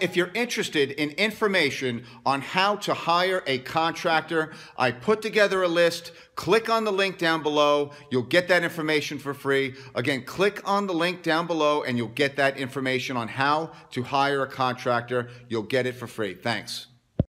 if you're interested in information on how to hire a contractor, I put together a list. Click on the link down below. You'll get that information for free. Again, click on the link down below and you'll get that information on how to hire a contractor. You'll get it for free. Thanks.